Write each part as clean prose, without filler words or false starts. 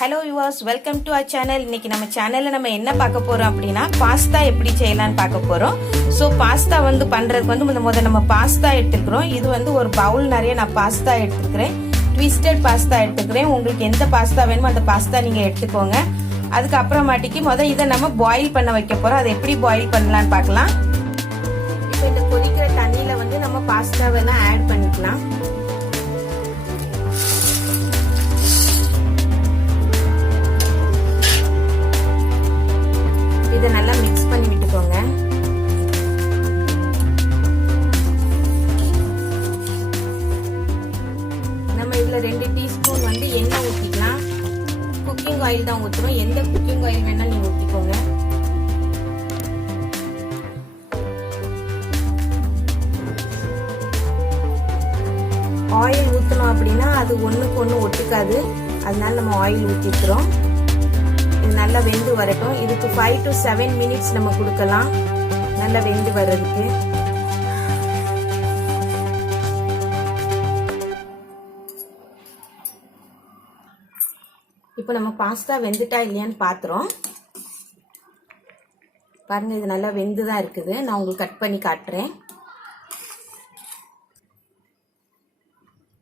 Hello viewers, welcome to our channel. இன்னைக்கு நம்ம சேனல்ல நம்ம என்ன பார்க்க போறோம் அப்படின்னா பாஸ்தா எப்படி செய்யலாம்னு பார்க்க போறோம். ஸோ பாஸ்தா பண்றதுக்கு முதல்ல நம்ம பாஸ்தா எடுத்துக்கிறோம். இது ஒரு பவுல் நிறைய நான் பாஸ்தா எடுத்துக்கிறேன். ட்விஸ்டட் பாஸ்தா எடுத்துக்கிறேன். உங்களுக்கு எந்த பாஸ்தா வேணுமோ அந்த பாஸ்தா நீங்க எடுத்துக்கோங்க. அதுக்கப்புறமாட்டிக்கு இதை நம்ம பாயில் பண்ண வைக்க போறோம். அதை எப்படி பாயில் பண்ணலாம்னு பார்க்கலாம். இப்போ இந்த கொதிக்கிற தண்ணியில நம்ம பாஸ்தாவெல்லாம் ஆட் பண்ணிக்கலாம். இதை நல்லா மிக்ஸ் பண்ணி விட்டுக்கோங்க. நம்ம இதுல 2 டீஸ்பூன் எண்ணெய் ஊற்றிக்கலாம். குக்கிங் ஆயில் தான் ஊற்றுறோம். எந்த குக்கிங் ஆயில் வேணா நீங்க ஊற்றிக்கோங்க. ஆயில் ஊற்றணும் அப்படின்னா அது ஒண்ணுக்கு ஒண்ணு ஒட்டுக்காது. அதனால நம்ம ஆயில் ஊற்றிக்கிறோம். நல்லா வெந்து வரட்டும். இதுக்கு 5 to 7 மினிட்ஸ் நம்ம கொடுக்கலாம் நல்லா வெந்து வர்றதுக்கு. இப்போ நம்ம பாஸ்தா வெந்துட்டா இல்லையான்னு பாத்துறோம். பாருங்க, இது நல்லா வெந்துதான் இருக்குது. நான் உங்களுக்கு கட் பண்ணி காட்டுறேன்.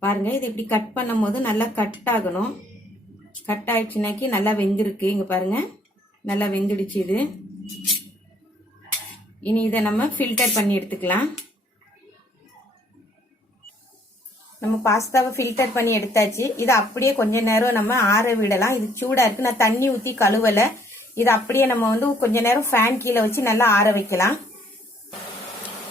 பாருங்க, இது இப்படி கட் பண்ணும் போது நல்லா கட் ஆகணும். கட் ஆயிடுச்சுனாக்கி நல்லா வெந்திருக்கு. இங்க பாருங்க, நல்லா வெந்துடுச்சு. இது இனி இதை நம்ம ஃபில்டர் பண்ணி எடுத்துக்கலாம். நம்ம பாஸ்தாவை ஃபில்டர் பண்ணி எடுத்தாச்சு. இதை அப்படியே கொஞ்ச நேரம் நம்ம ஆற விடலாம். இது சூடா இருக்கு. நான் தண்ணி ஊத்தி கழுவல. இது அப்படியே நம்ம கொஞ்ச நேரம் ஃபேன் கீழே வச்சு நல்லா ஆற வைக்கலாம்.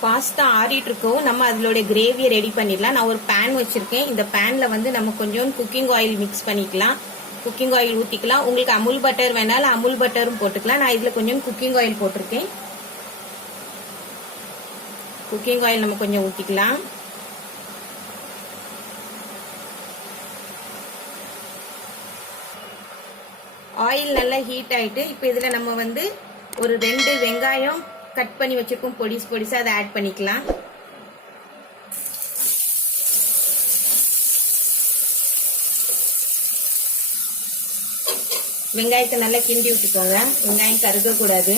பாஸ்தா ஆறிட்டு இருக்கோம். நம்ம அதோட கிரேவியை ரெடி பண்ணிடலாம். நான் ஒரு பேன் வச்சிருக்கேன். இந்த பேன்ல நம்ம கொஞ்சம் குக்கிங் ஆயில் மிக்ஸ் பண்ணிக்கலாம். குக்கிங் ஆயில் ஊத்திக்கலாம். உங்களுக்கு அமுல் பட்டர் வேணாலும் அமுல் பட்டரும் போட்டுக்கலாம். நான் இதுல கொஞ்சம் குக்கிங் ஆயில் போட்டிருக்கேன். குக்கிங் ஆயில் நம்ம கொஞ்சம் ஊத்திக்கலாம். ஆயில் நல்லா ஹீட் ஆயிட்டு இப்ப இதுல நம்ம ஒரு 2 வெங்காயம் கட் பண்ணி வச்சிருக்கோம் பொடிசா. அதை ஆட் பண்ணிக்கலாம். வெங்காயத்தை நல்லா கிண்டி விட்டுக்கோங்க. வெங்காயம் கருக கூடாது.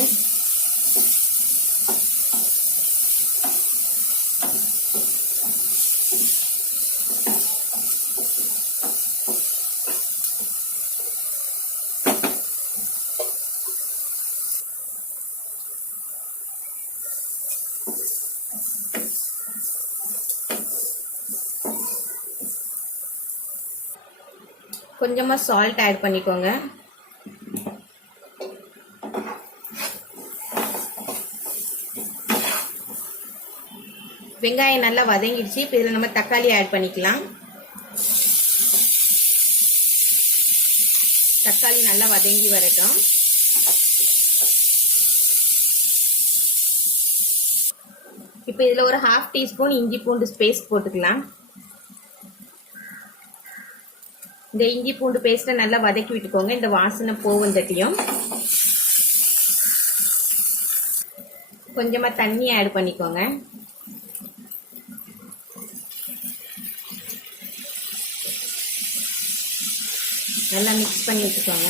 கொஞ்சமா சால்ட் ஆட் பண்ணிக்கோங்க. வெங்காயம் நல்லா வதங்கிடுச்சு. இப்ப இதுல நம்ம தக்காளி ஆட் பண்ணிக்கலாம். தக்காளி நல்லா வதங்கி வரட்டும். இப்ப இதுல ஒரு 1/2 டீஸ்பூன் இஞ்சி பூண்டு பேஸ்ட் போட்டுக்கலாம். இந்த இஞ்சி பூண்டு பேஸ்ட்டை நல்லா வதக்கி விட்டுக்கோங்க. இந்த வாசனை போகும் தட்டியும். கொஞ்சமா தண்ணி ஆட் பண்ணிக்கோங்க. நல்லா மிக்ஸ் பண்ணி வச்சுக்கோங்க.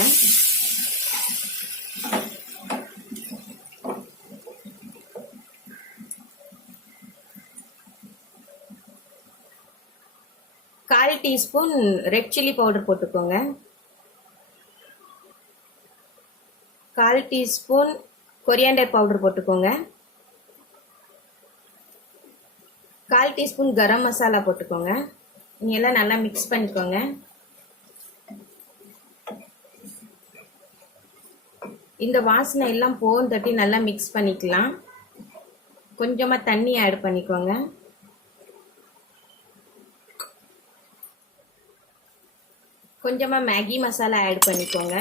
கால் டீஸ்பூன் ரெட் சில்லி பவுடர் போட்டுக்கோங்க. 1/4 டீஸ்பூன் கொரியாண்டர் பவுடர் போட்டுக்கோங்க. 1/4 டீஸ்பூன் கரம் மசாலா போட்டுக்கோங்க. நீங்க எல்லாம் நல்லா மிக்ஸ் பண்ணிக்கோங்க. இந்த வாசனை எல்லாம் போகும் தட்டி நல்லா மிக்ஸ் பண்ணிக்கலாம். கொஞ்சமா தண்ணி ஆட் பண்ணிக்கோங்க. கொஞ்சமா மேகி மசாலா ஆட் பண்ணிக்கோங்க.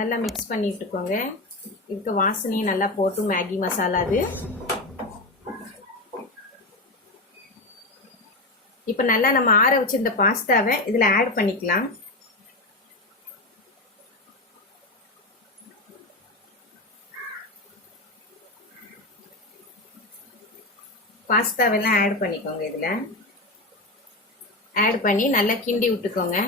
நல்லா மிக்ஸ் பண்ணிட்டுக்கோங்க. இதுக்கு வாசனையும் நல்லா போட்டு மேகி மசாலா அது. இப்ப நல்லா நம்ம ஆற வச்சிருந்த பாஸ்தாவை இதுல ஆட் பண்ணிக்கலாம். பாஸ்தாவெல்லாம் ஆட் பண்ணிக்கோங்க. இதில் ஆட் பண்ணி நல்லா கிண்டி விட்டுக்கோங்க.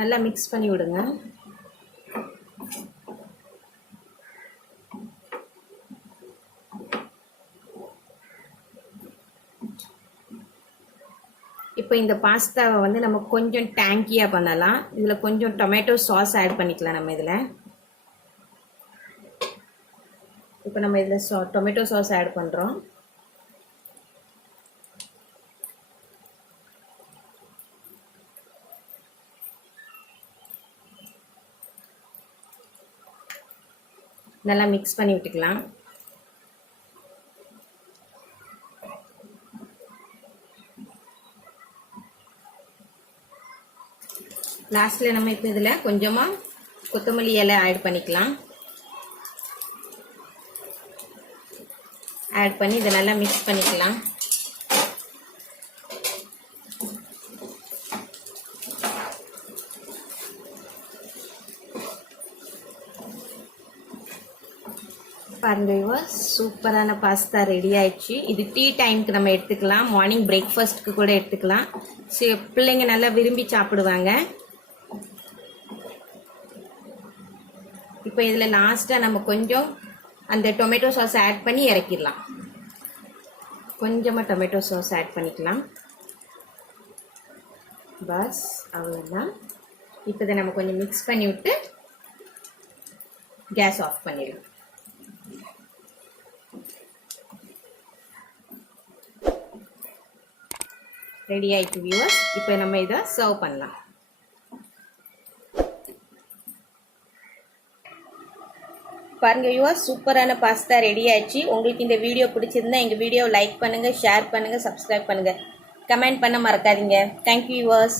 நல்லா மிக்ஸ் பண்ணி விடுங்க. இப்போ இந்த பாஸ்தாவை வந்து நம்ம கொஞ்சம் டேங்கியாக பண்ணலாம். இதில் கொஞ்சம் டொமேட்டோ சாஸ் ஆட் பண்ணிக்கலாம். நம்ம இதில் இப்போ நம்ம இதில் டொமேட்டோ சாஸ் ஆட் பண்ணுறோம். நல்லா மிக்ஸ் பண்ணி விட்டுக்கலாம். லாஸ்ட்டில் நம்ம இப்போ இதில் கொஞ்சமாக கொத்தமல்லி இலை ஆட் பண்ணிக்கலாம். ஆட் பண்ணி இதை நல்லா மிக்ஸ் பண்ணிக்கலாம். பாருங்க சூப்பரான பாஸ்தா ரெடி ஆயிடுச்சு. இது டீ டைமுக்கு நம்ம எடுத்துக்கலாம், மார்னிங் பிரேக்ஃபாஸ்ட்டுக்கு கூட எடுத்துக்கலாம். பிள்ளைங்க நல்லா விரும்பி சாப்பிடுவாங்க. இப்போ இதில் லாஸ்ட்டாக நம்ம கொஞ்சம் அந்த டொமேட்டோ சாஸ் ஆட் பண்ணி இறக்கிடலாம். கொஞ்சமாக டொமேட்டோ சாஸ் ஆட் பண்ணிக்கலாம். பஸ் அவ்வளோதான். இப்போ இதை நம்ம கொஞ்சம் மிக்ஸ் பண்ணி விட்டு கேஸ் ஆஃப் பண்ணிடலாம். ரெடி ஆயிடுச்சு வியூவர்ஸ். இப்போ நம்ம இதை சர்வ் பண்ணலாம். பாருங்க வியூவர்ஸ், சூப்பரான பாஸ்தா ரெடி ஆயிடுச்சு. உங்களுக்கு இந்த வீடியோ பிடிச்சிருந்தா எங்கள் வீடியோவை லைக் பண்ணுங்கள், ஷேர் பண்ணுங்கள், சப்ஸ்கிரைப் பண்ணுங்கள், கமெண்ட் பண்ண மறக்காதீங்க. Thank you viewers.